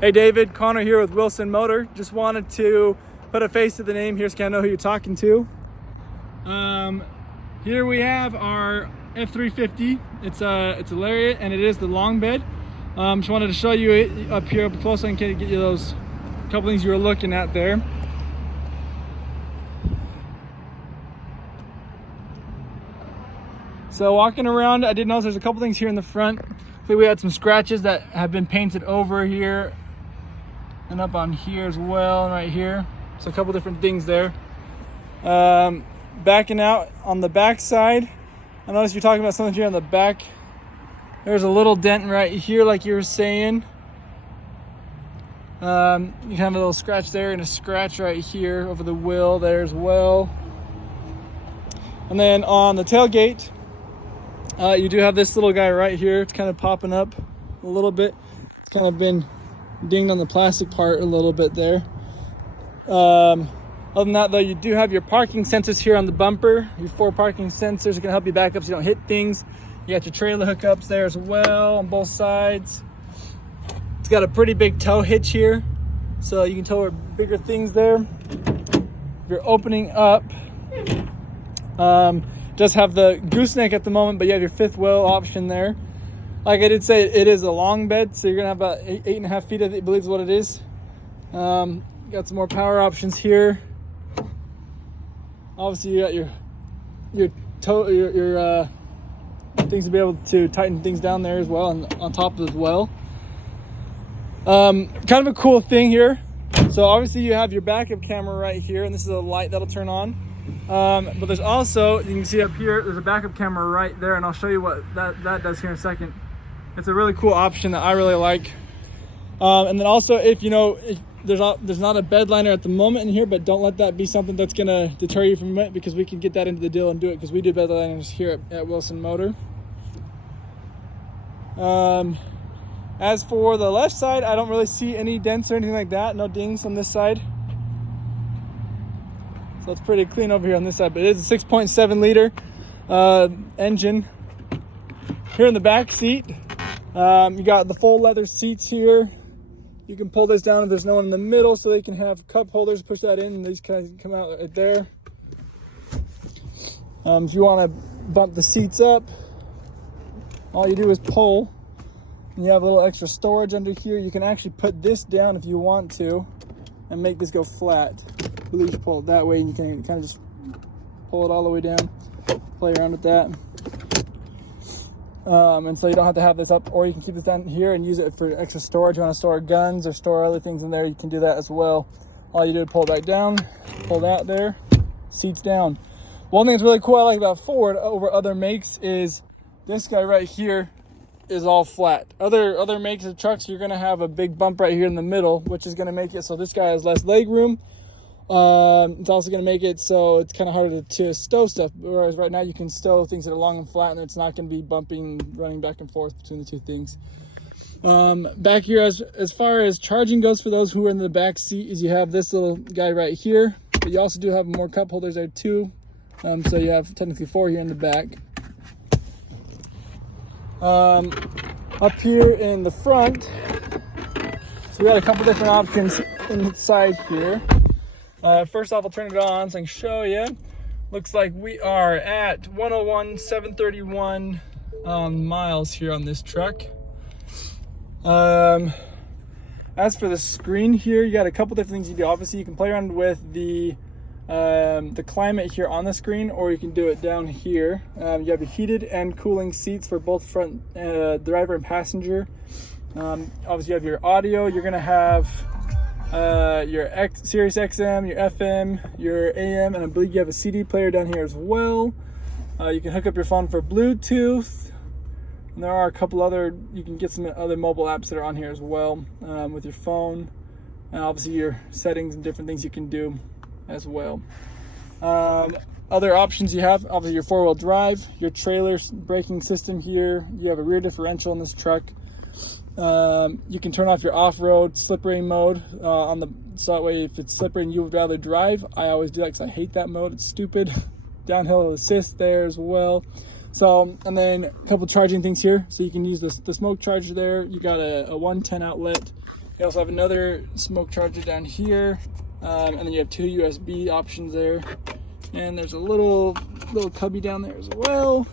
Hey David, Connor here with Wilson Motor. Just wanted to put a face to the name here so you know who you're talking to. Here we have our F-350. It's a Lariat and it is the long bed. Just wanted to show you it up here up close so I can get you those couple things you were looking at there. So walking around, I did notice there's a couple things here in the front. We had some scratches that have been painted over here and up on here as well, and right here. So a couple different things there. Backing out on the back side, I noticed you're talking about something here on the back. There's a little dent right here, like you were saying. You have a little scratch there and a scratch right here over the wheel there as well. And then on the tailgate, you do have this little guy right here. It's kind of popping up a little bit. It's kind of been dinged on the plastic part a little bit there. Other than that though, you do have your parking sensors here on the bumper. Your 4 parking sensors are going to help you back up so you don't hit things. You got your trailer hookups there as well on both sides. It's got a pretty big tow hitch here, so you can tow bigger things there. If you're opening up, does have the gooseneck at the moment, but you have your 5th wheel option there. Like I did say, it is a long bed, so you're gonna have about 8.5 feet, I believe is what it is. Got some more power options here. Obviously you got your things to be able to tighten things down there as well, and on top as well. Kind of a cool thing here. So obviously you have your backup camera right here, and this is a light that'll turn on. But there's also, you can see up here, there's a backup camera right there, and I'll show you what that does here in a second. It's a really cool option that I really like. And then also, if there's not a bed liner at the moment in here, but don't let that be something that's gonna deter you from it, because we can get that into the deal and do it, because we do bed liners here at Wilson Motor. As for the left side, I don't really see any dents or anything like that. No dings on this side. So it's pretty clean over here on this side, but it is a 6.7 liter engine. Here in the back seat, you got the full leather seats here. You can pull this down if there's no one in the middle, so they can have cup holders. Push that in and these guys come out right there. If you want to bump the seats up, all you do is pull, and you have a little extra storage under here. You can actually put this down if you want to and make this go flat. I believe you pull it that way, and you can kind of just pull it all the way down, play around with that. And so you don't have to have this up, or you can keep this down here and use it for extra storage. You want to store guns or store other things in there, you can do that as well. All you do is pull it back down, pull that there, seats down. One thing that's really cool I like about Ford over other makes is this guy right here is all flat. Other makes of trucks, you're going to have a big bump right here in the middle, which is going to make it so this guy has less leg room. It's also going to make it so it's kind of harder to stow stuff, whereas right now you can stow things that are long and flat, and it's not going to be bumping, running back and forth between the two things. Back here, as far as charging goes, for those who are in the back seat, is you have this little guy right here, but you also do have more cup holders there too. So you have technically 4 here in the back. Up here in the front, so we got a couple different options inside here. First off, I'll turn it on so I can show you. Looks like we are at 101,731 miles here on this truck. As for the screen here, you got a couple different things you do. Obviously, you can play around with the climate here on the screen, or you can do it down here. You have your heated and cooling seats for both front driver and passenger. Obviously, you have your audio. You're going to have your Sirius XM, your FM, your AM, and I believe you have a CD player down here as well. You can hook up your phone for Bluetooth, and there are a couple other, you can get some other mobile apps that are on here as well with your phone, and obviously your settings and different things you can do as well. Other options you have, obviously your 4-wheel drive, your trailer braking system here. You have a rear differential in this truck. You can turn off your off-road slippery mode so that way if it's slippery and you would rather drive, I always do that because I hate that mode. It's stupid. Downhill assist there as well. So, and then a couple charging things here. So you can use the smoke charger there. You got a 110 outlet. You also have another smoke charger down here, and then you have 2 USB options there, and there's a little cubby down there as well.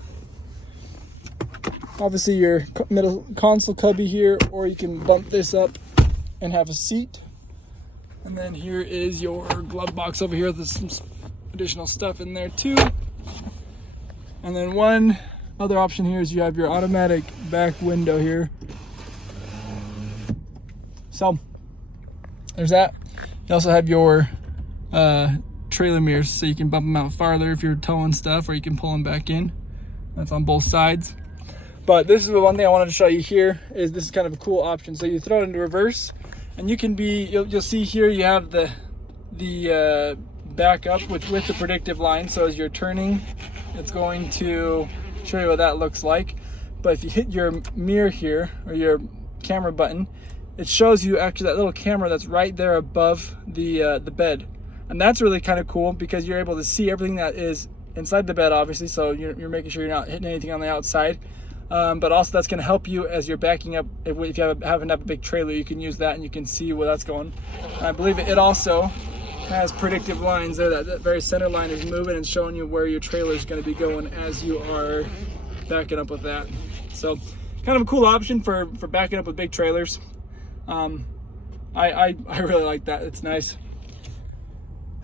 Obviously your middle console cubby here, or you can bump this up and have a seat. And then here is your glove box over here. There's some additional stuff in there too. And then one other option here is you have your automatic back window here. So there's that. You also have your trailer mirrors, so you can bump them out farther if you're towing stuff, or you can pull them back in. That's on both sides. But this is the one thing I wanted to show you here, is this is kind of a cool option. So you throw it into reverse, and you can be, you'll see here you have the back up with the predictive line. So as you're turning, it's going to show you what that looks like. But if you hit your mirror here, or your camera button, it shows you actually that little camera that's right there above the bed. And that's really kind of cool, because you're able to see everything that is inside the bed, obviously, so you're making sure you're not hitting anything on the outside. But also that's going to help you as you're backing up. If you happen to have a big trailer, you can use that and you can see where that's going. And I believe it also has predictive lines there. That very center line is moving and showing you where your trailer is going to be going as you are backing up with that. So kind of a cool option for backing up with big trailers. I really like that. It's nice.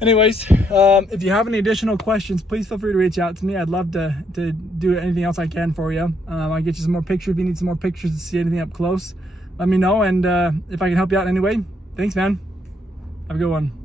Anyways, if you have any additional questions, please feel free to reach out to me. I'd love to do anything else I can for you. I'll get you some more pictures. If you need some more pictures to see anything up close, let me know. And if I can help you out in any way, thanks, man. Have a good one.